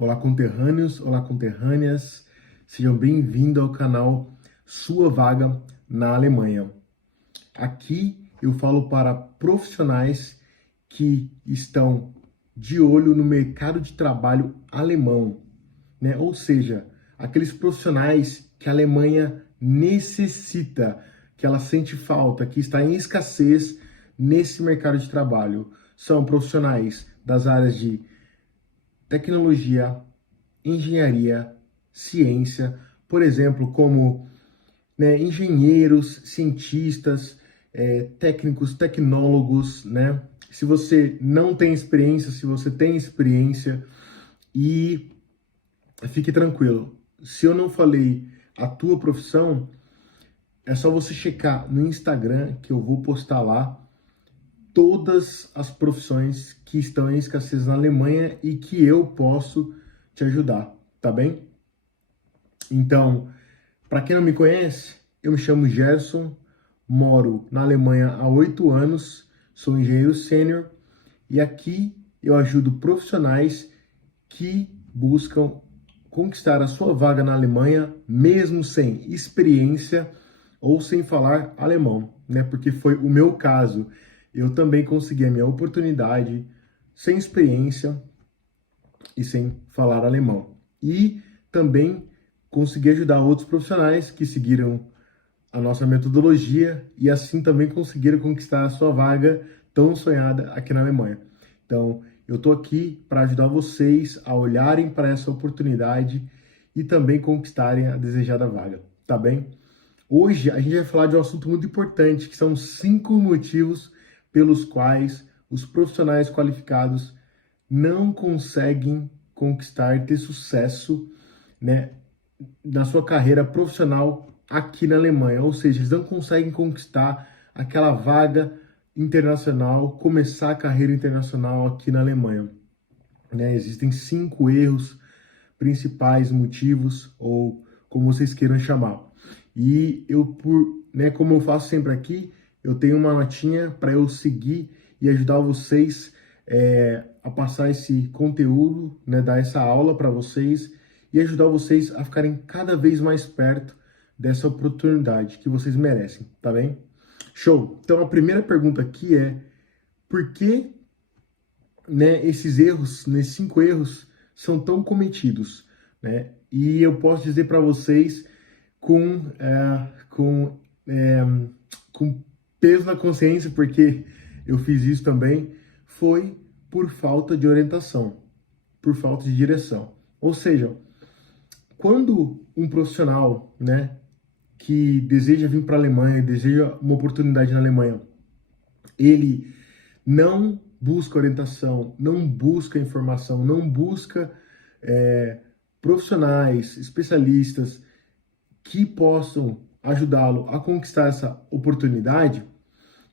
Olá, conterrâneos, olá, conterrâneas, sejam bem-vindos ao canal Sua Vaga na Alemanha. Aqui eu falo para profissionais que estão de olho no mercado de trabalho alemão, né? Ou seja, aqueles profissionais que a Alemanha necessita, que ela sente falta, que está em escassez nesse mercado de trabalho. São profissionais das áreas de tecnologia, engenharia, ciência, por exemplo, como engenheiros, cientistas, técnicos, tecnólogos, né? Se você não tem experiência, se você tem experiência, e fique tranquilo, se eu não falei a tua profissão, é só você checar no Instagram que eu vou postar lá todas as profissões que estão em escassez na Alemanha e que eu posso te ajudar, tá bem? Então, para quem não me conhece, eu me chamo Gerson, moro na Alemanha há 8 anos, sou engenheiro sênior e aqui eu ajudo profissionais que buscam conquistar a sua vaga na Alemanha, mesmo sem experiência ou sem falar alemão, né? Porque foi o meu caso. Eu também consegui a minha oportunidade sem experiência e sem falar alemão. E também consegui ajudar outros profissionais que seguiram a nossa metodologia e assim também conseguiram conquistar a sua vaga tão sonhada aqui na Alemanha. Então, eu estou aqui para ajudar vocês a olharem para essa oportunidade e também conquistarem a desejada vaga, tá bem? Hoje a gente vai falar de um assunto muito importante, que são 5 motivos pelos quais os profissionais qualificados não conseguem conquistar, ter sucesso, né, na sua carreira profissional aqui na Alemanha. Ou seja, eles não conseguem conquistar aquela vaga internacional, começar a carreira internacional aqui na Alemanha, né? Existem 5 erros principais, motivos, ou como vocês queiram chamar. E eu, como eu faço sempre aqui, eu tenho uma notinha para eu seguir e ajudar vocês a passar esse conteúdo, né, dar essa aula para vocês e ajudar vocês a ficarem cada vez mais perto dessa oportunidade que vocês merecem, tá bem? Show! Então a primeira pergunta aqui é: por que, né, esses erros, nesses 5 erros, são tão cometidos, né? E eu posso dizer para vocês com peso na consciência, porque eu fiz isso também, foi por falta de orientação, por falta de direção. Ou seja, quando um profissional, né, que deseja vir para a Alemanha, deseja uma oportunidade na Alemanha, ele não busca orientação, não busca informação, não busca profissionais, especialistas que possam ajudá-lo a conquistar essa oportunidade,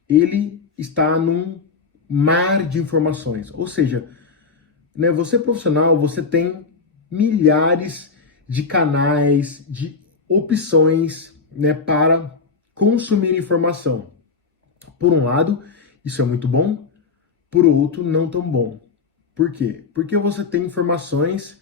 ele está num mar de informações. Ou seja, né, você profissional, você tem milhares de canais, de opções, né, para consumir informação. Por um lado, isso é muito bom, por outro, não tão bom. Por quê? Porque você tem informações,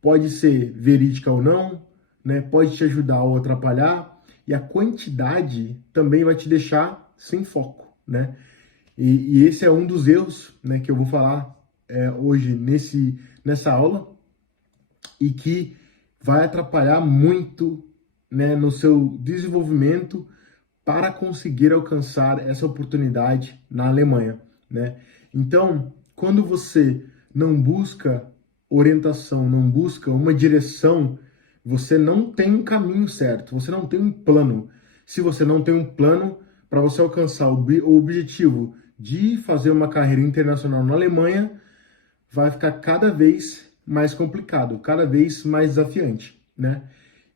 pode ser verídica ou não, né, pode te ajudar ou atrapalhar, e a quantidade também vai te deixar sem foco, né? E esse é um dos erros, né, que eu vou falar hoje nessa aula, e que vai atrapalhar muito, né, no seu desenvolvimento para conseguir alcançar essa oportunidade na Alemanha, né? Então, quando você não busca orientação, não busca uma direção, você não tem um caminho certo, você não tem um plano. Se você não tem um plano para você alcançar o objetivo de fazer uma carreira internacional na Alemanha, vai ficar cada vez mais complicado, cada vez mais desafiante, né?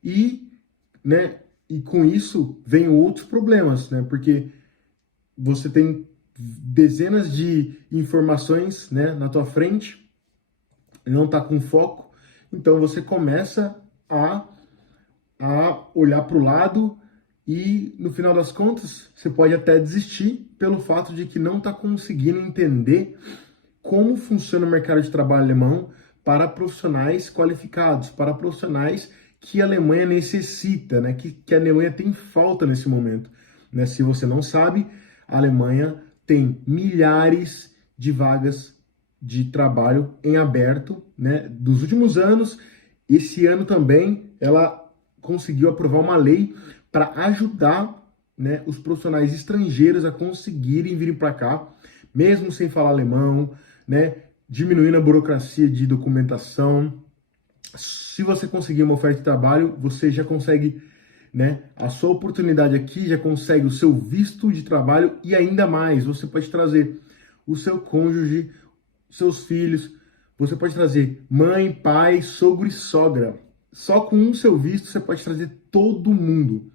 E com isso vem outros problemas, né? Porque você tem dezenas de informações, né, na tua frente, não está com foco, então você começa a olhar para o lado e, no final das contas, você pode até desistir pelo fato de que não está conseguindo entender como funciona o mercado de trabalho alemão, para profissionais qualificados, para profissionais que a Alemanha necessita, né? Que a Alemanha tem falta nesse momento, né? Se você não sabe, a Alemanha tem milhares de vagas de trabalho em aberto, né? Dos últimos anos, esse ano também, ela conseguiu aprovar uma lei para ajudar, né, os profissionais estrangeiros a conseguirem vir para cá, mesmo sem falar alemão, né? Diminuindo a burocracia de documentação. Se você conseguir uma oferta de trabalho, você já consegue, né, a sua oportunidade aqui, já consegue o seu visto de trabalho e ainda mais, você pode trazer o seu cônjuge, seus filhos, você pode trazer mãe, pai, sogro e sogra. Só com um seu visto você pode trazer todo mundo,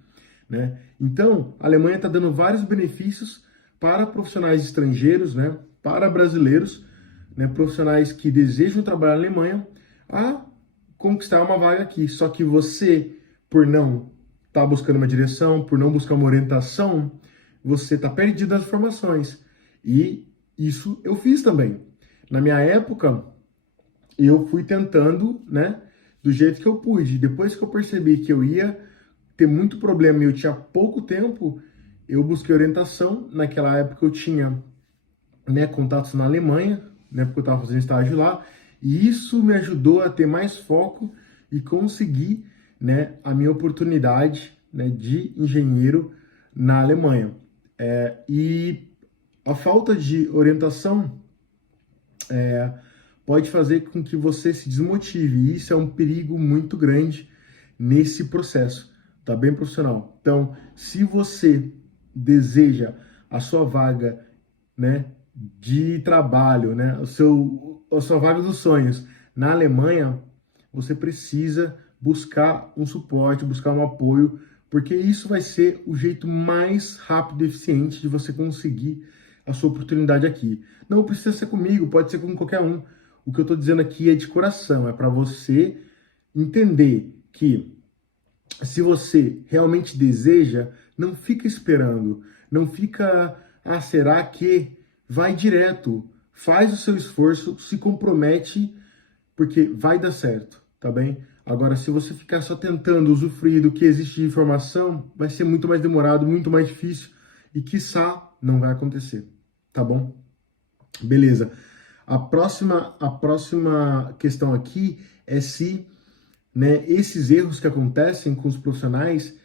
né? Então, a Alemanha está dando vários benefícios para profissionais estrangeiros, né, para brasileiros, né, profissionais que desejam trabalhar na Alemanha, a conquistar uma vaga aqui. Só que você, por não estar buscando uma direção, por não buscar uma orientação, você está perdido nas informações. E isso eu fiz também. Na minha época, eu fui tentando, né, do jeito que eu pude. Depois que eu percebi que eu ia ter muito problema e eu tinha pouco tempo, eu busquei orientação. Naquela época eu tinha, né, contatos na Alemanha, né, porque eu estava fazendo estágio lá, e isso me ajudou a ter mais foco e conseguir, né, a minha oportunidade, né, de engenheiro na Alemanha. E a falta de orientação pode fazer com que você se desmotive, e isso é um perigo muito grande nesse processo, tá bem, profissional? Então, se você deseja a sua vaga, né, de trabalho, né, a sua vaga dos sonhos na Alemanha, você precisa buscar um suporte, buscar um apoio, porque isso vai ser o jeito mais rápido e eficiente de você conseguir a sua oportunidade aqui. Não precisa ser comigo, pode ser com qualquer um. O que eu estou dizendo aqui é de coração, é para você entender que se você realmente deseja, não fica esperando, não fica, será que? Vai direto, faz o seu esforço, se compromete, porque vai dar certo, tá bem? Agora, se você ficar só tentando usufruir do que existe de informação, vai ser muito mais demorado, muito mais difícil e, quiçá, não vai acontecer, tá bom? Beleza. A próxima questão aqui é se, né, esses erros que acontecem com os profissionais,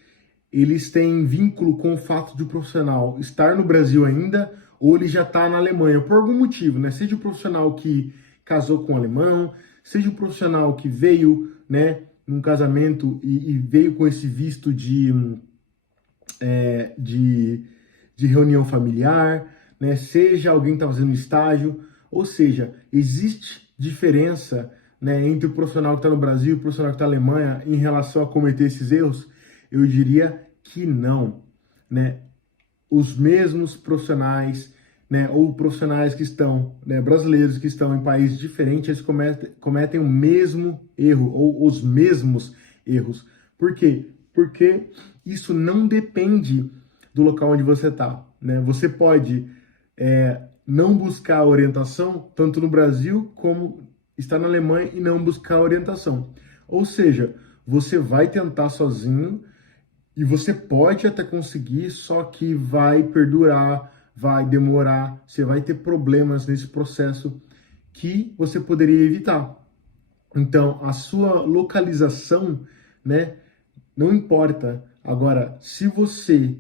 eles têm vínculo com o fato de o profissional estar no Brasil ainda ou ele já está na Alemanha, por algum motivo, né? Seja o profissional que casou com um alemão, seja o profissional que veio, né, num casamento e veio com esse visto de reunião familiar, né? Seja alguém que está fazendo estágio, ou seja, existe diferença, né, entre o profissional que está no Brasil e o profissional que está na Alemanha em relação a cometer esses erros? Eu diria que não, né? Os mesmos profissionais, né, ou profissionais que estão, né, brasileiros que estão em países diferentes, eles cometem o mesmo erro, ou os mesmos erros. Por quê? Porque isso não depende do local onde você está, né? Você pode não buscar orientação, tanto no Brasil como estar na Alemanha e não buscar orientação. Ou seja, você vai tentar sozinho, e você pode até conseguir, só que vai perdurar, vai demorar, você vai ter problemas nesse processo que você poderia evitar. Então, a sua localização, né, não importa. Agora, se você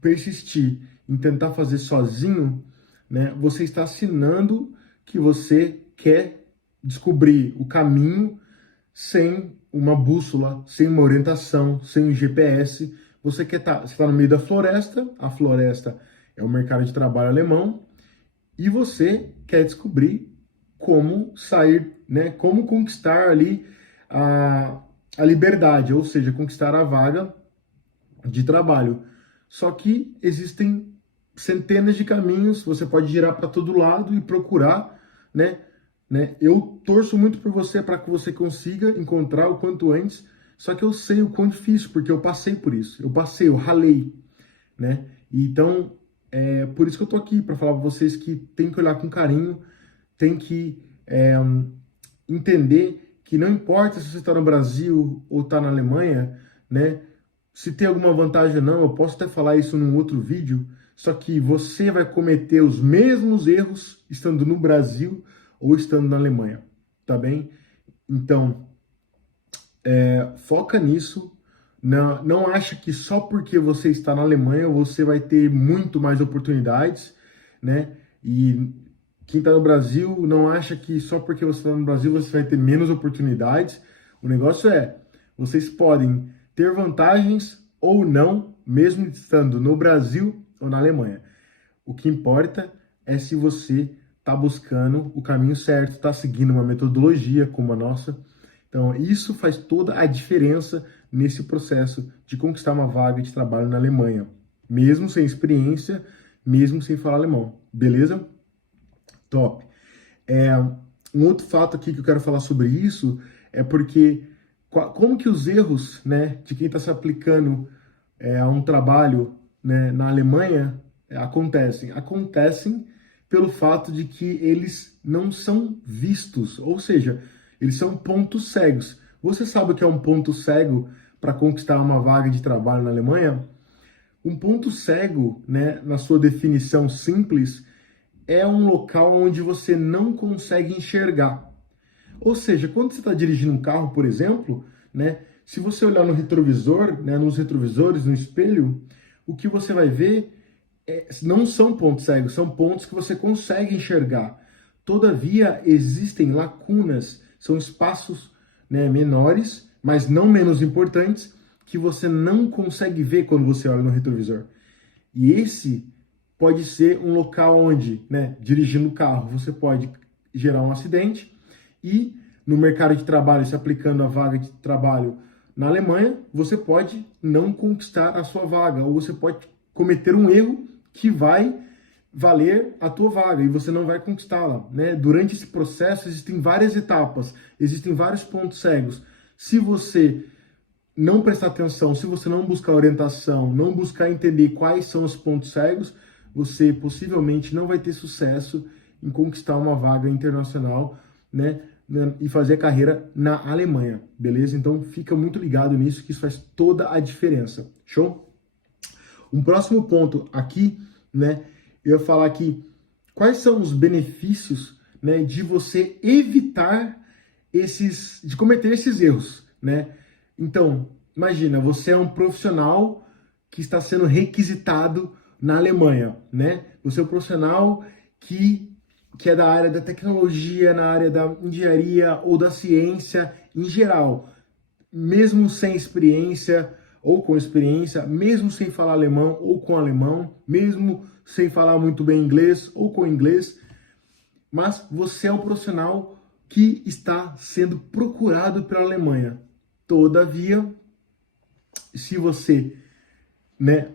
persistir em tentar fazer sozinho, né, você está assinando que você quer descobrir o caminho sem uma bússola, sem uma orientação, sem um GPS. Você está no meio da floresta, a floresta é o mercado de trabalho alemão, e você quer descobrir como sair, né, como conquistar ali a liberdade, ou seja, conquistar a vaga de trabalho. Só que existem centenas de caminhos, você pode girar para todo lado e procurar, né? Eu torço muito por você para que você consiga encontrar o quanto antes, só que eu sei o quão difícil, porque eu passei por isso, eu ralei, né? Então, é por isso que eu tô aqui, para falar para vocês que tem que olhar com carinho, tem que entender que não importa se você está no Brasil ou está na Alemanha, né? Se tem alguma vantagem ou não, eu posso até falar isso num outro vídeo, só que você vai cometer os mesmos erros estando no Brasil ou estando na Alemanha, tá bem? Então, foca nisso. Não acha que só porque você está na Alemanha você vai ter muito mais oportunidades, né? E quem está no Brasil não acha que só porque você está no Brasil você vai ter menos oportunidades. O negócio é, vocês podem ter vantagens ou não, mesmo estando no Brasil ou na Alemanha. O que importa é se você está buscando o caminho certo, está seguindo uma metodologia como a nossa. Então, isso faz toda a diferença nesse processo de conquistar uma vaga de trabalho na Alemanha, mesmo sem experiência, mesmo sem falar alemão, beleza? Top. Um outro fato aqui que eu quero falar sobre isso é porque como que os erros, né, de quem está se aplicando a um trabalho, né, na Alemanha acontecem? Acontecem pelo fato de que eles não são vistos, ou seja, eles são pontos cegos. Você sabe o que é um ponto cego para conquistar uma vaga de trabalho na Alemanha? Um ponto cego, né, na sua definição simples, é um local onde você não consegue enxergar. Ou seja, quando você está dirigindo um carro, por exemplo, né, se você olhar no retrovisor, né, nos retrovisores, no espelho, o que você vai ver não são pontos cegos, são pontos que você consegue enxergar. Todavia, existem lacunas, são espaços, né, menores, mas não menos importantes, que você não consegue ver quando você olha no retrovisor. E esse pode ser um local onde, né, dirigindo o carro, você pode gerar um acidente e no mercado de trabalho, se aplicando a vaga de trabalho na Alemanha, você pode não conquistar a sua vaga, ou você pode cometer um erro que vai valer a tua vaga e você não vai conquistá-la, né? Durante esse processo existem várias etapas, existem vários pontos cegos. Se você não prestar atenção, se você não buscar orientação, não buscar entender quais são os pontos cegos, você possivelmente não vai ter sucesso em conquistar uma vaga internacional, né, e fazer a carreira na Alemanha, beleza? Então fica muito ligado nisso, que isso faz toda a diferença, show? Um próximo ponto aqui, né, eu ia falar aqui quais são os benefícios, né, de você evitar de cometer esses erros, né? Então, imagina, você é um profissional que está sendo requisitado na Alemanha, né? Você é um profissional que é da área da tecnologia, na área da engenharia ou da ciência em geral, mesmo sem experiência ou com experiência, mesmo sem falar alemão ou com alemão, mesmo sem falar muito bem inglês ou com inglês, mas você é um profissional que está sendo procurado pela Alemanha. Todavia, se você, né,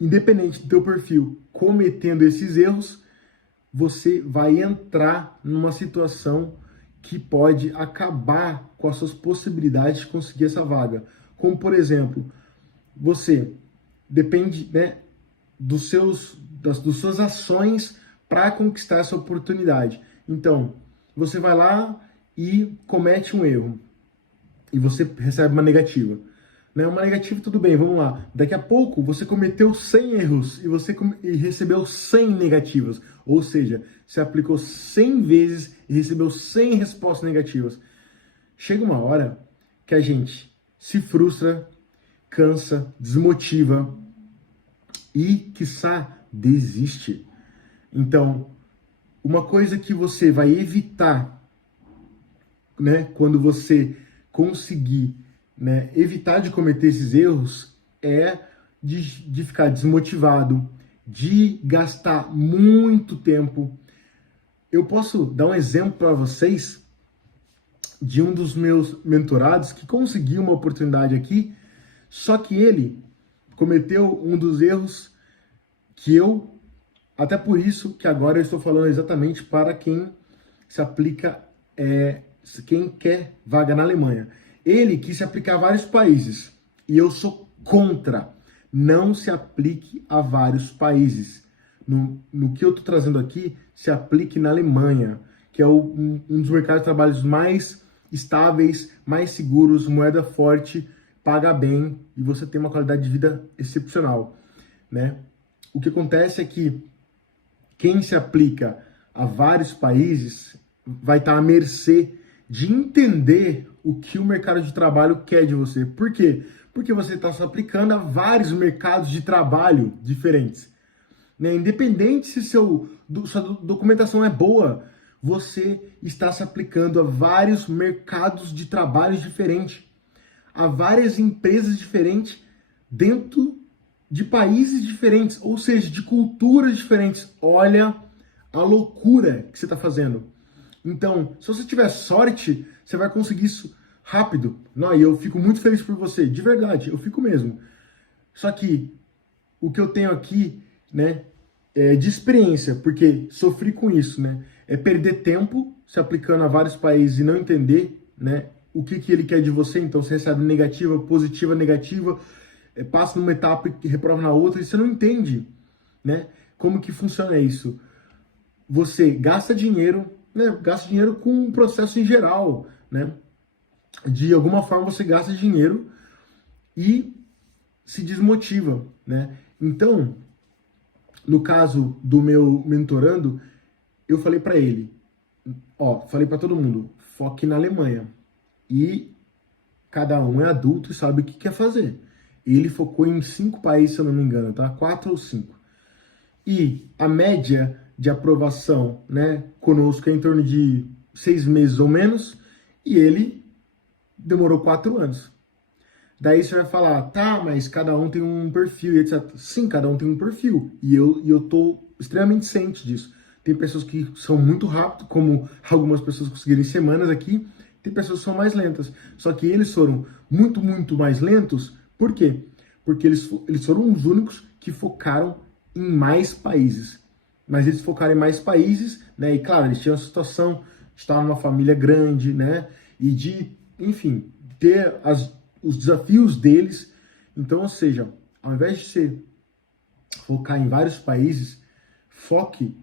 independente do teu perfil, cometendo esses erros, você vai entrar numa situação que pode acabar com as suas possibilidades de conseguir essa vaga. Como, por exemplo, você depende, né, das suas ações para conquistar essa oportunidade. Então, você vai lá e comete um erro e você recebe uma negativa. Né? Uma negativa, tudo bem, vamos lá. Daqui a pouco você cometeu 100 erros e recebeu 100 negativas. Ou seja, você aplicou 100 vezes e recebeu 100 respostas negativas. Chega uma hora que a gente se frustra, cansa, desmotiva e, quiçá, desiste. Então, uma coisa que você vai evitar, né, quando você conseguir, né, evitar de cometer esses erros é de ficar desmotivado, de gastar muito tempo. Eu posso dar um exemplo para vocês de um dos meus mentorados que conseguiu uma oportunidade aqui, só que ele cometeu um dos erros que até por isso que agora eu estou falando exatamente para quem se aplica, quem quer vaga na Alemanha. Ele quis se aplicar a vários países e eu sou contra. Não se aplique a vários países. No que eu estou trazendo aqui, se aplique na Alemanha, que é um dos mercados de trabalho mais estáveis, mais seguros, moeda forte, paga bem e você tem uma qualidade de vida excepcional, né? O que acontece é que quem se aplica a vários países vai estar à mercê de entender o que o mercado de trabalho quer de você. Por quê? Porque você está se aplicando a vários mercados de trabalho diferentes, né? Independente se sua documentação é boa, você está se aplicando a vários mercados de trabalho diferentes, a várias empresas diferentes dentro de países diferentes, ou seja, de culturas diferentes. Olha a loucura que você está fazendo. Então, se você tiver sorte, você vai conseguir isso rápido. Não, e eu fico muito feliz por você, de verdade, eu fico mesmo. Só que o que eu tenho aqui, né, é de experiência, porque sofri com isso, né? É perder tempo se aplicando a vários países e não entender, né, o que ele quer de você. Então você recebe negativa, positiva, negativa, passa numa etapa e reprova na outra e você não entende, né? Como que funciona isso? Você gasta dinheiro, né? Gasta dinheiro com o processo em geral, né? De alguma forma você gasta dinheiro e se desmotiva, né? Então, no caso do meu mentorando, eu falei para ele, falei para todo mundo, foque na Alemanha. E cada um é adulto e sabe o que quer fazer. Ele focou em 5 países, se eu não me engano, tá? 4 ou 5. E a média de aprovação, né, conosco é em torno de 6 meses ou menos, e ele demorou 4 anos. Daí você vai falar, tá, mas cada um tem um perfil, e etc. Sim, cada um tem um perfil, e eu tô extremamente ciente disso. Tem pessoas que são muito rápido, como algumas pessoas conseguiram em semanas aqui, tem pessoas que são mais lentas. Só que eles foram muito, muito mais lentos. Por quê? Porque eles foram os únicos que focaram em mais países. Mas eles focaram em mais países, né? E claro, eles tinham a situação de estar numa família grande, né? E de, enfim, ter os desafios deles. Então, ou seja, ao invés de você focar em vários países, foque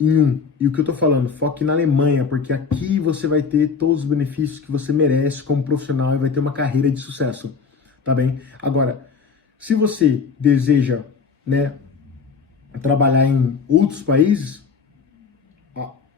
em um. E o que eu tô falando, foque na Alemanha, porque aqui você vai ter todos os benefícios que você merece como profissional e vai ter uma carreira de sucesso, tá bem? Agora, se você deseja, né, trabalhar em outros países,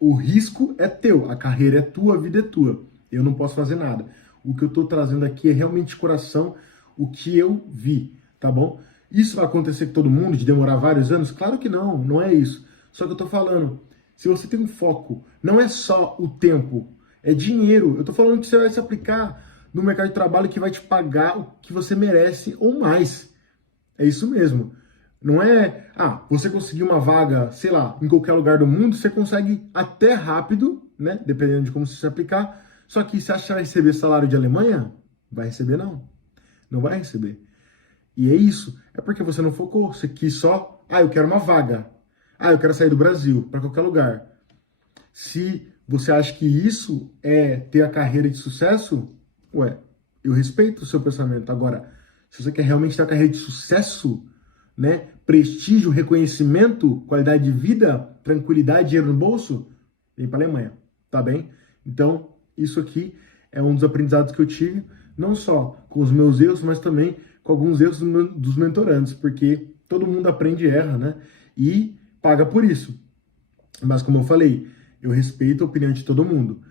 o risco é teu, a carreira é tua, a vida é tua. Eu não posso fazer nada. O que eu tô trazendo aqui é realmente de coração o que eu vi, tá bom? Isso vai acontecer com todo mundo, de demorar vários anos? Claro que não, não é isso. Só que eu tô falando, se você tem um foco, não é só o tempo, é dinheiro. Eu tô falando que você vai se aplicar no mercado de trabalho que vai te pagar o que você merece ou mais. É isso mesmo. Não é, você conseguir uma vaga, sei lá, em qualquer lugar do mundo, você consegue até rápido, né? Dependendo de como você se aplicar. Só que você acha que vai receber salário de Alemanha? Vai receber não. Não vai receber. E é isso. É porque você não focou. Você quis só, eu quero uma vaga. Eu quero sair do Brasil para qualquer lugar. Se você acha que isso é ter a carreira de sucesso, eu respeito o seu pensamento. Agora, se você quer realmente ter a carreira de sucesso, né, prestígio, reconhecimento, qualidade de vida, tranquilidade, dinheiro no bolso, vem para a Alemanha, tá bem? Então, isso aqui é um dos aprendizados que eu tive, não só com os meus erros, mas também com alguns erros dos mentorandos, porque todo mundo aprende e erra, né? E paga por isso. Mas como eu falei, eu respeito a opinião de todo mundo.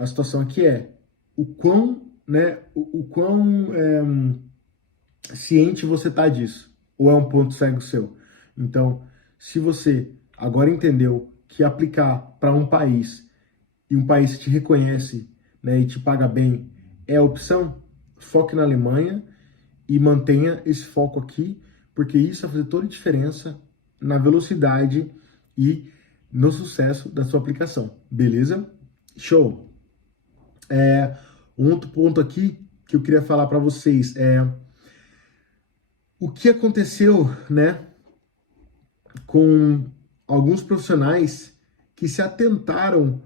A situação aqui é o quão, né, ciente você tá disso, ou é um ponto cego seu. Então, se você agora entendeu que aplicar para um país e um país que te reconhece, né, e te paga bem é a opção, foque na Alemanha e mantenha esse foco aqui, porque isso vai fazer toda a diferença na velocidade e no sucesso da sua aplicação, beleza? Show! Um outro ponto aqui que eu queria falar para vocês é o que aconteceu, né, com alguns profissionais que se atentaram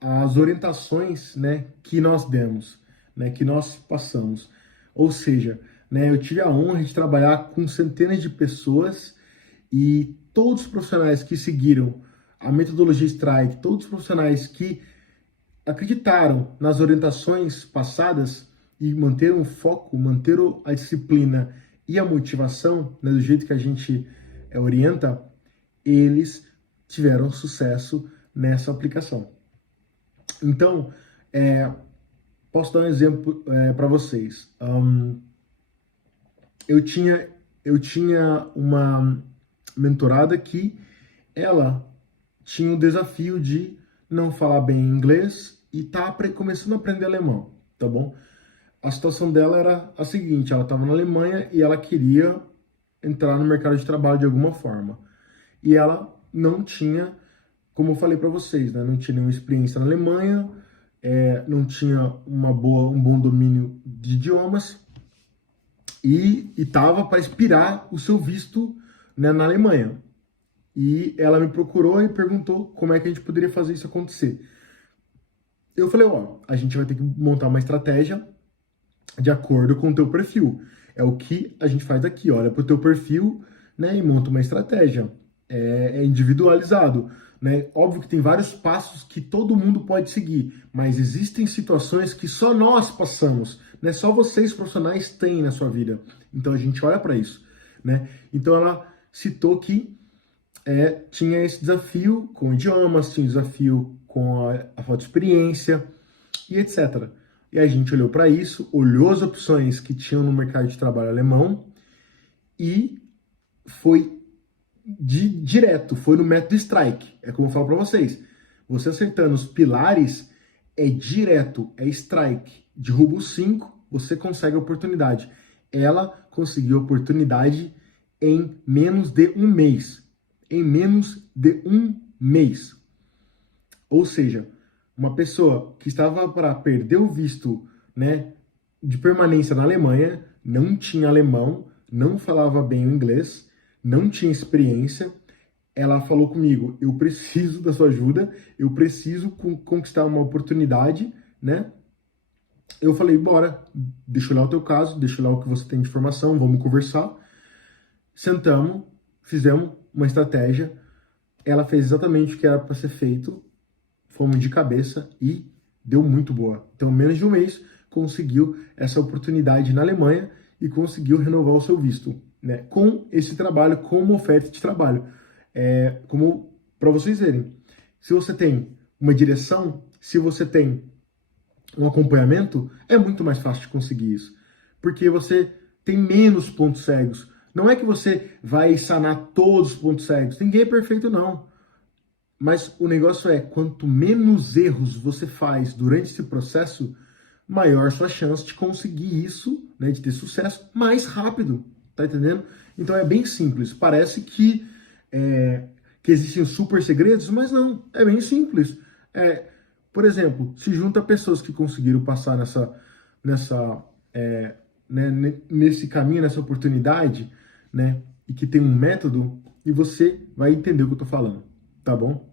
às orientações, né, que nós demos, né, que nós passamos. Ou seja, né, eu tive a honra de trabalhar com centenas de pessoas e todos os profissionais que seguiram a metodologia Strike, todos os profissionais que acreditaram nas orientações passadas e manteram o foco, manteram a disciplina e a motivação, né, do jeito que a gente orienta, eles tiveram sucesso nessa aplicação. Então, posso dar um exemplo para vocês. Eu tinha uma mentorada que ela tinha o desafio de não falar bem inglês e tá começando a aprender alemão, tá bom? A situação dela era a seguinte: ela estava na Alemanha e ela queria entrar no mercado de trabalho de alguma forma. E ela não tinha, como eu falei para vocês, né, não tinha nenhuma experiência na Alemanha, não tinha um bom domínio de idiomas e estava para expirar o seu visto, né, na Alemanha. E ela me procurou e perguntou como é que a gente poderia fazer isso acontecer. Eu falei, a gente vai ter que montar uma estratégia de acordo com o teu perfil. É o que a gente faz aqui, olha para o teu perfil, né, e monta uma estratégia. É individualizado, né? Óbvio que tem vários passos que todo mundo pode seguir, mas existem situações que só nós passamos, né? Só vocês profissionais têm na sua vida. Então a gente olha para isso, né? Então ela citou que tinha esse desafio com idiomas, tinha desafio com a falta de experiência e etc. E a gente olhou para isso, olhou as opções que tinham no mercado de trabalho alemão e foi direto, foi no método Strike. É como eu falo para vocês, você acertando os pilares é direto, é Strike. Derruba os 5, você consegue a oportunidade. Ela conseguiu a oportunidade em menos de um mês. Em menos de um mês. Ou seja, uma pessoa que estava para perder o visto, né, de permanência na Alemanha, não tinha alemão, não falava bem o inglês, não tinha experiência, ela falou comigo, eu preciso da sua ajuda, eu preciso conquistar uma oportunidade, né? Eu falei, bora, deixa eu olhar o teu caso, deixa eu olhar o que você tem de informação, vamos conversar. Sentamos, fizemos uma estratégia, ela fez exatamente o que era para ser feito, fomos de cabeça e deu muito boa. Então, menos de um mês, conseguiu essa oportunidade na Alemanha e conseguiu renovar o seu visto, né, com esse trabalho, com uma oferta de trabalho. Como para vocês verem, se você tem uma direção, se você tem um acompanhamento, é muito mais fácil de conseguir isso, porque você tem menos pontos cegos. Não é que você vai sanar todos os pontos cegos, ninguém é perfeito não, mas o negócio é, quanto menos erros você faz durante esse processo, maior sua chance de conseguir isso, né, de ter sucesso mais rápido. Tá entendendo? Então é bem simples. Parece que existem super segredos, mas não. É bem simples. Por exemplo, se junta pessoas que conseguiram passar nesse caminho, nessa oportunidade, né? E que tem um método, e você vai entender o que eu tô falando. Tá bom?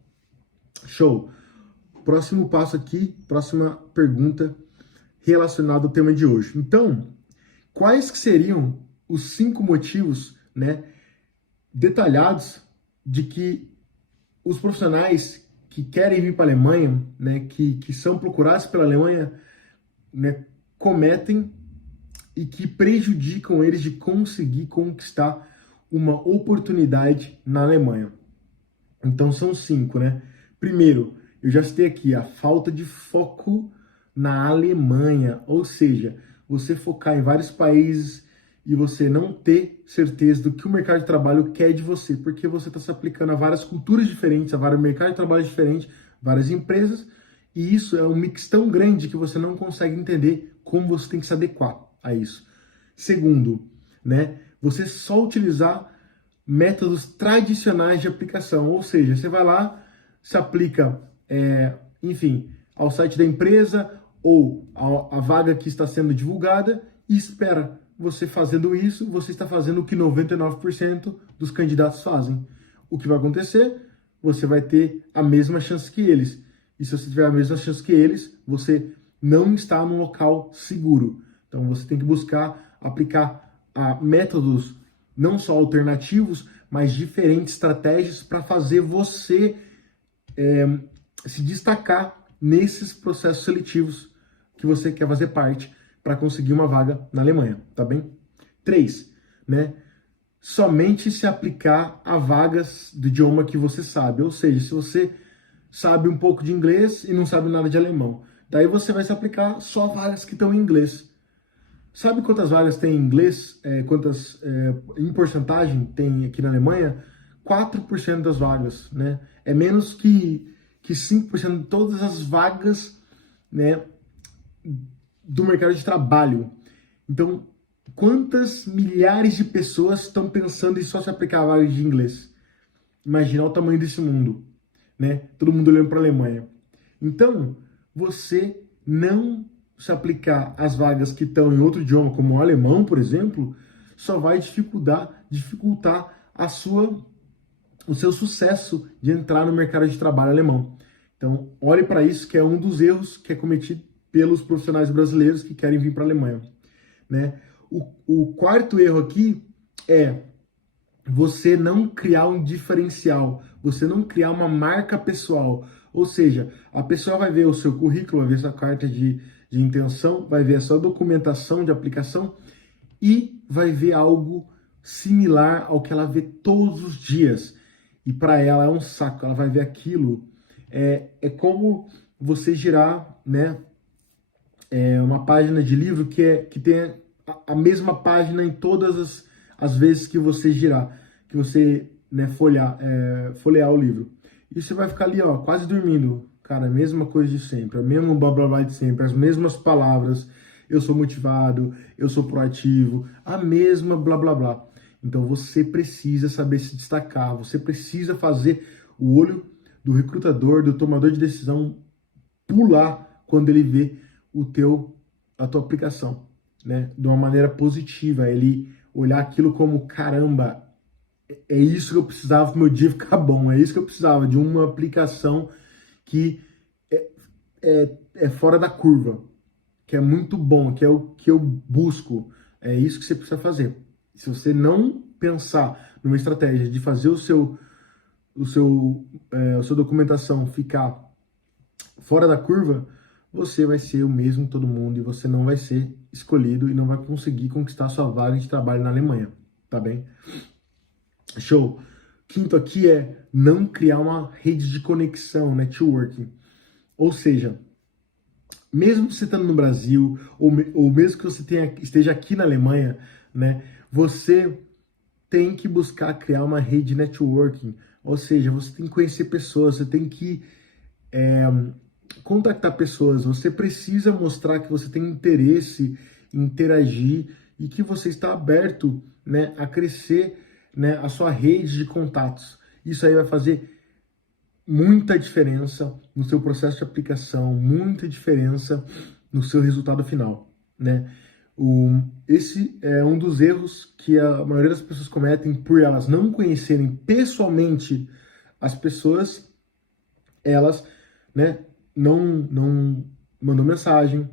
Show! Próximo passo aqui, próxima pergunta relacionada ao tema de hoje. Então, quais que seriam os 5 motivos, né, detalhados de que os profissionais que querem vir para a Alemanha, né, que são procurados pela Alemanha, né, cometem e que prejudicam eles de conseguir conquistar uma oportunidade na Alemanha. Então são 5, né? Primeiro, eu já citei aqui a falta de foco na Alemanha, ou seja, você focar em vários países e você não ter certeza do que o mercado de trabalho quer de você, porque você está se aplicando a várias culturas diferentes, a vários mercados de trabalho diferentes, várias empresas, e isso é um mix tão grande que você não consegue entender como você tem que se adequar a isso. Segundo, né, você só utilizar métodos tradicionais de aplicação, ou seja, você vai lá, se aplica, enfim, ao site da empresa ou a vaga que está sendo divulgada e espera. Você fazendo isso, você está fazendo o que 99% dos candidatos fazem. O que vai acontecer? Você vai ter a mesma chance que eles. E se você tiver a mesma chance que eles, você não está num local seguro. Então você tem que buscar aplicar métodos não só alternativos, mas diferentes estratégias para fazer você se destacar nesses processos seletivos que você quer fazer parte para conseguir uma vaga na Alemanha, tá bem? 3, né? Somente se aplicar a vagas do idioma que você sabe, ou seja, se você sabe um pouco de inglês e não sabe nada de alemão, daí você vai se aplicar só a vagas que estão em inglês. Sabe quantas vagas tem em inglês? Em porcentagem tem aqui na Alemanha? 4% das vagas, né? É menos que 5% de todas as vagas, né, do mercado de trabalho. Então, quantas milhares de pessoas estão pensando em só se aplicar a vaga de inglês? Imagina o tamanho desse mundo, né? Todo mundo olhando para a Alemanha. Então, você não se aplicar as vagas que estão em outro idioma, como o alemão, por exemplo, só vai dificultar o seu sucesso de entrar no mercado de trabalho alemão. Então, olhe para isso, que é um dos erros que é cometido pelos profissionais brasileiros que querem vir para a Alemanha, né? O quarto erro aqui é você não criar um diferencial, você não criar uma marca pessoal. Ou seja, a pessoa vai ver o seu currículo, vai ver sua carta de intenção, vai ver a sua documentação de aplicação e vai ver algo similar ao que ela vê todos os dias. E para ela é um saco, ela vai ver aquilo. É como você girar, né, uma página de livro que tem a mesma página em todas as vezes que você girar, que você, né, folhear o livro. E você vai ficar ali, ó, quase dormindo. Cara, a mesma coisa de sempre, o mesmo blá blá blá de sempre, as mesmas palavras. Eu sou motivado, eu sou proativo, a mesma blá blá blá. Então você precisa saber se destacar, você precisa fazer o olho do recrutador, do tomador de decisão pular quando ele vê a tua aplicação, né? De uma maneira positiva, ele olhar aquilo como, caramba, é isso que eu precisava para o meu dia ficar bom, é isso que eu precisava, de uma aplicação que é fora da curva, que é muito bom, que é o que eu busco. É isso que você precisa fazer. Se você não pensar numa estratégia de fazer a sua documentação ficar fora da curva, você vai ser o mesmo todo mundo e você não vai ser escolhido e não vai conseguir conquistar sua vaga de trabalho na Alemanha, tá bem? Show! Quinto aqui é não criar uma rede de conexão, networking. Ou seja, mesmo você estando no Brasil, ou mesmo que você esteja aqui na Alemanha, né, você tem que buscar criar uma rede de networking. Ou seja, você tem que conhecer pessoas, você tem que contactar pessoas, você precisa mostrar que você tem interesse em interagir e que você está aberto, né, a crescer, né, a sua rede de contatos. Isso aí vai fazer muita diferença no seu processo de aplicação, muita diferença no seu resultado final, né? Esse é um dos erros que a maioria das pessoas cometem por elas não conhecerem pessoalmente as pessoas, elas, né, não mandam mensagem,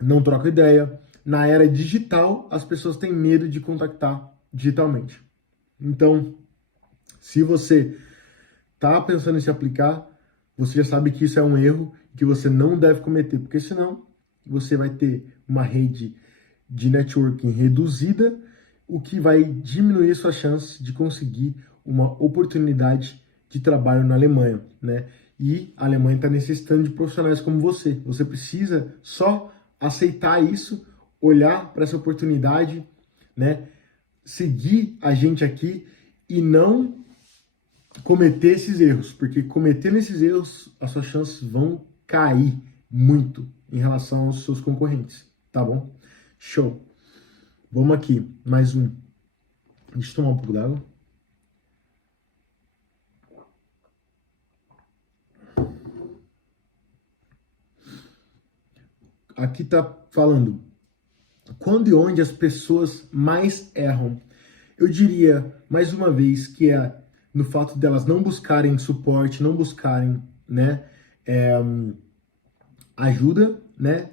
não trocam ideia. Na era digital, as pessoas têm medo de contactar digitalmente. Então, se você tá pensando em se aplicar, você já sabe que isso é um erro que você não deve cometer, porque senão você vai ter uma rede de networking reduzida, o que vai diminuir sua chance de conseguir uma oportunidade de trabalho na Alemanha, né? E a Alemanha está necessitando de profissionais como você. Você precisa só aceitar isso, olhar para essa oportunidade, né? Seguir a gente aqui e não cometer esses erros, porque cometendo esses erros, as suas chances vão cair muito em relação aos seus concorrentes, tá bom? Show! Vamos aqui, mais um. Deixa eu tomar um pouco d'água. Aqui tá falando quando e onde as pessoas mais erram. Eu diria, mais uma vez, que é no fato delas não buscarem suporte, não buscarem, né, ajuda, né,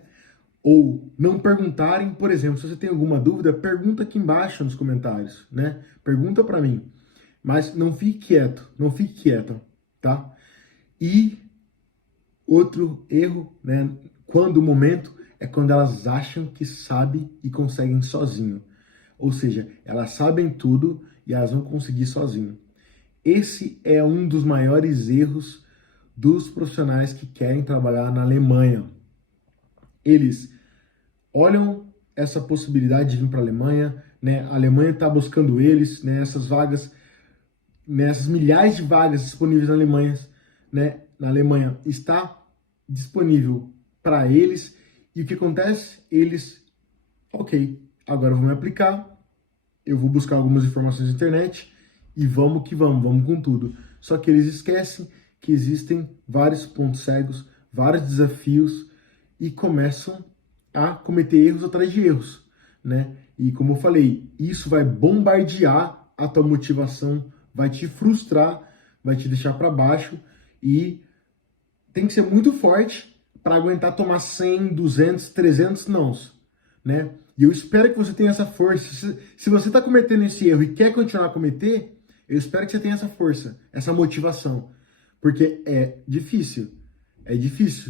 ou não perguntarem. Por exemplo, se você tem alguma dúvida, pergunta aqui embaixo nos comentários, né, pergunta para mim. Mas não fique quieto, não fique quieta, tá? E outro erro, né, quando o momento é quando elas acham que sabem e conseguem sozinho. Ou seja, elas sabem tudo e elas vão conseguir sozinho. Esse é um dos maiores erros dos profissionais que querem trabalhar na Alemanha. Eles olham essa possibilidade de vir para a Alemanha, né? A Alemanha está buscando eles, né? Essas vagas, né? Essas milhares de vagas disponíveis na Alemanha, né? Na Alemanha está disponível para eles. E o que acontece? Eles, ok, agora eu vou me aplicar, eu vou buscar algumas informações na internet e vamos que vamos com tudo. Só que eles esquecem que existem vários pontos cegos, vários desafios e começam a cometer erros atrás de erros, né? E como eu falei, isso vai bombardear a tua motivação, vai te frustrar, vai te deixar para baixo e tem que ser muito forte para aguentar tomar 100, 200, 300 nãos, né? E eu espero que você tenha essa força. Se você está cometendo esse erro e quer continuar a cometer, eu espero que você tenha essa força, essa motivação. Porque é difícil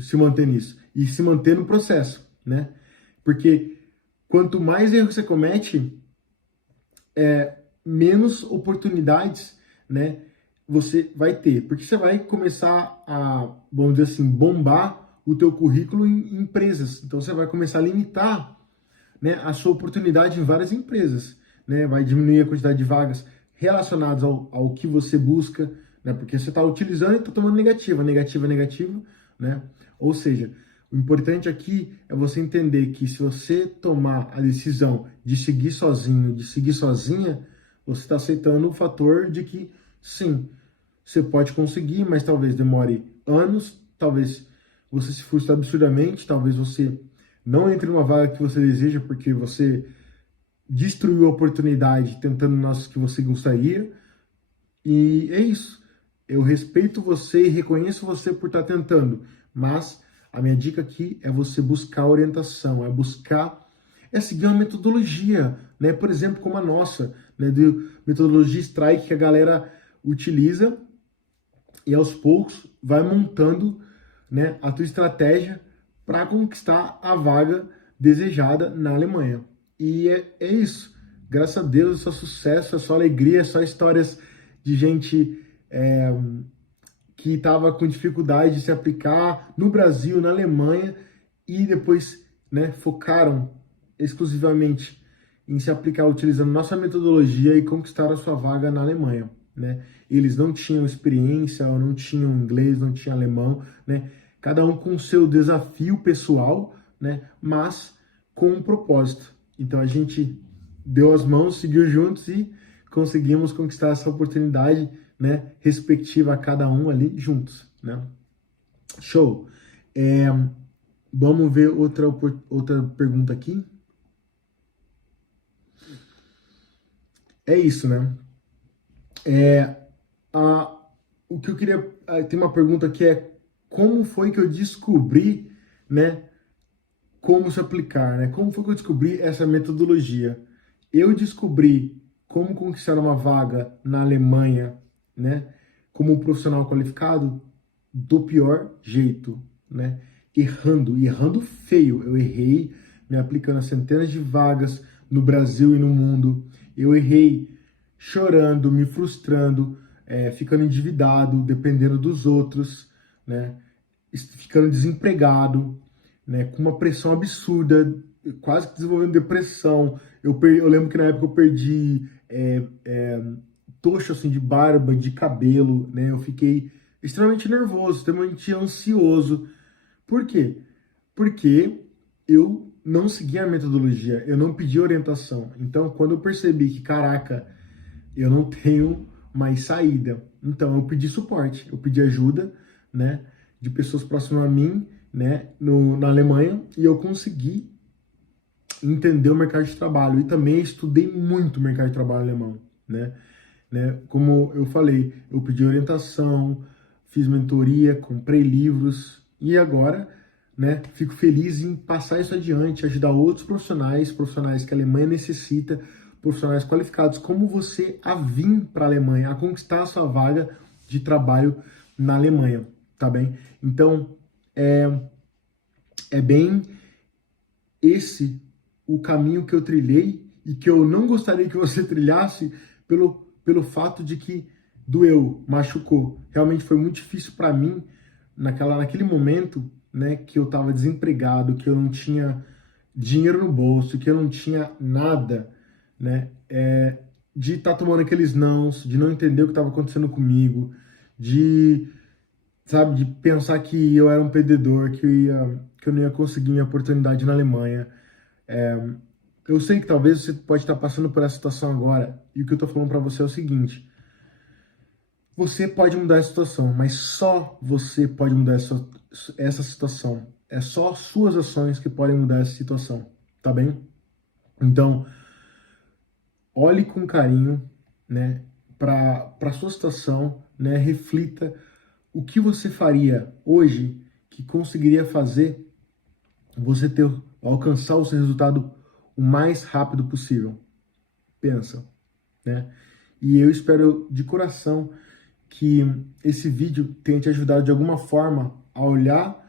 se manter nisso e se manter no processo, né? Porque quanto mais erro você comete, menos oportunidades, né, você vai ter. Porque você vai começar a, vamos dizer assim, bombar o teu currículo em empresas. Então você vai começar a limitar, né, a sua oportunidade em várias empresas, né? Vai diminuir a quantidade de vagas relacionadas ao que você busca, né? Porque você está utilizando e está tomando negativa, né? Ou seja, o importante aqui é você entender que se você tomar a decisão de seguir sozinho, de seguir sozinha, você está aceitando o fator de que, sim, você pode conseguir, mas talvez demore anos, talvez você se frustre absurdamente, talvez você não entre numa vaga que você deseja porque você destruiu a oportunidade tentando nas que você gostaria. E é isso. Eu respeito você e reconheço você por estar tentando, mas a minha dica aqui é você buscar orientação, é seguir uma metodologia, né? Por exemplo, como a nossa, né? De metodologia Strike que a galera utiliza e aos poucos vai montando, né, a tua estratégia para conquistar a vaga desejada na Alemanha. E é isso. Graças a Deus, é só sucesso, é só alegria, é só histórias de gente que estava com dificuldade de se aplicar no Brasil, na Alemanha, e depois, né, focaram exclusivamente em se aplicar utilizando nossa metodologia e conquistaram a sua vaga na Alemanha, né? Eles não tinham experiência, não tinham inglês, não tinham alemão, né? Cada um com o seu desafio pessoal, né? Mas com um propósito. Então a gente deu as mãos, seguiu juntos e conseguimos conquistar essa oportunidade, né? Respectiva a cada um ali juntos, né? Show! Vamos ver outra pergunta aqui. É isso, né? O que eu queria... Tem uma pergunta que é como foi que eu descobri, né, como se aplicar, né? Como foi que eu descobri essa metodologia? Eu descobri como conquistar uma vaga na Alemanha, né, como um profissional qualificado do pior jeito, né? Errando feio. Eu errei me aplicando a centenas de vagas no Brasil e no mundo. Eu errei chorando, me frustrando, ficando endividado, dependendo dos outros, né? Ficando desempregado, né? Com uma pressão absurda, quase que desenvolvendo depressão. Eu lembro que na época eu perdi tocho assim de barba, de cabelo, né? Eu fiquei extremamente nervoso, extremamente ansioso. Por quê? Porque eu não segui a metodologia, eu não pedi orientação. Então, quando eu percebi que, caraca, eu não tenho mais saída, então eu pedi suporte, eu pedi ajuda, né, de pessoas próximas a mim, né, na Alemanha, e eu consegui entender o mercado de trabalho. E também estudei muito o mercado de trabalho alemão, né? Como eu falei, eu pedi orientação, fiz mentoria, comprei livros e agora, né, fico feliz em passar isso adiante, ajudar outros profissionais que a Alemanha necessita, profissionais qualificados como você a vir para a Alemanha, a conquistar a sua vaga de trabalho na Alemanha, tá bem? Então, é bem esse o caminho que eu trilhei e que eu não gostaria que você trilhasse pelo fato de que doeu, machucou. Realmente foi muito difícil para mim naquele momento, né, que eu estava desempregado, que eu não tinha dinheiro no bolso, que eu não tinha nada, né, de estar tomando aqueles nãos, de não entender o que estava acontecendo comigo, de, sabe, de pensar que eu era um perdedor, que eu não ia conseguir minha oportunidade na Alemanha. Eu sei que talvez você pode estar passando por essa situação agora, e o que eu estou falando para você é o seguinte: você pode mudar a situação, mas só você pode mudar essa situação. É só suas ações que podem mudar essa situação, tá bem? Então, olhe com carinho, né, para sua situação, né, reflita o que você faria hoje que conseguiria fazer você alcançar o seu resultado o mais rápido possível. Pensa, né? E eu espero de coração que esse vídeo tenha te ajudado de alguma forma a olhar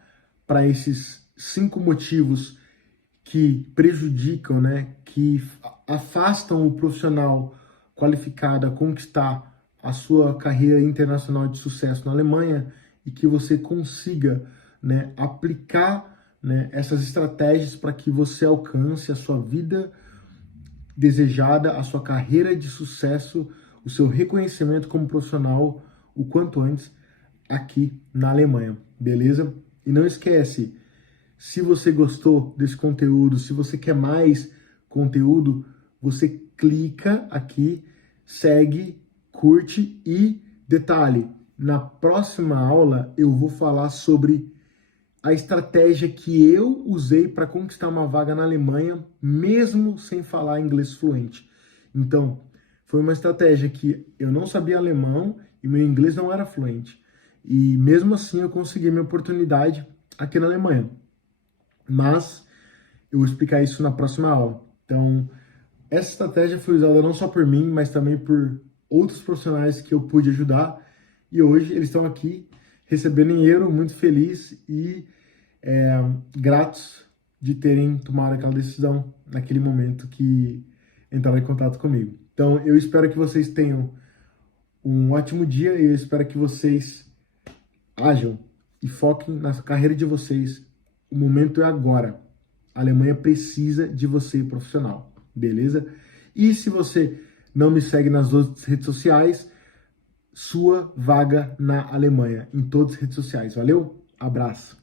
para esses 5 motivos que prejudicam, né, que afastam o profissional qualificado a conquistar a sua carreira internacional de sucesso na Alemanha, e que você consiga, né, aplicar, né, essas estratégias para que você alcance a sua vida desejada, a sua carreira de sucesso, o seu reconhecimento como profissional o quanto antes aqui na Alemanha, beleza? E não esquece, se você gostou desse conteúdo, se você quer mais conteúdo, você clica aqui, segue, curte e detalhe, na próxima aula eu vou falar sobre a estratégia que eu usei para conquistar uma vaga na Alemanha, mesmo sem falar inglês fluente. Então, foi uma estratégia que eu não sabia alemão e meu inglês não era fluente. E mesmo assim eu consegui minha oportunidade aqui na Alemanha. Mas eu vou explicar isso na próxima aula. Então, essa estratégia foi usada não só por mim, mas também por outros profissionais que eu pude ajudar. E hoje eles estão aqui recebendo dinheiro, muito feliz e gratos de terem tomado aquela decisão naquele momento que entraram em contato comigo. Então, eu espero que vocês tenham um ótimo dia e eu espero que vocês ajam e foquem na carreira de vocês. O momento é agora. A Alemanha precisa de você, profissional. Beleza? E se você não me segue nas outras redes sociais, sua vaga na Alemanha, em todas as redes sociais. Valeu? Abraço.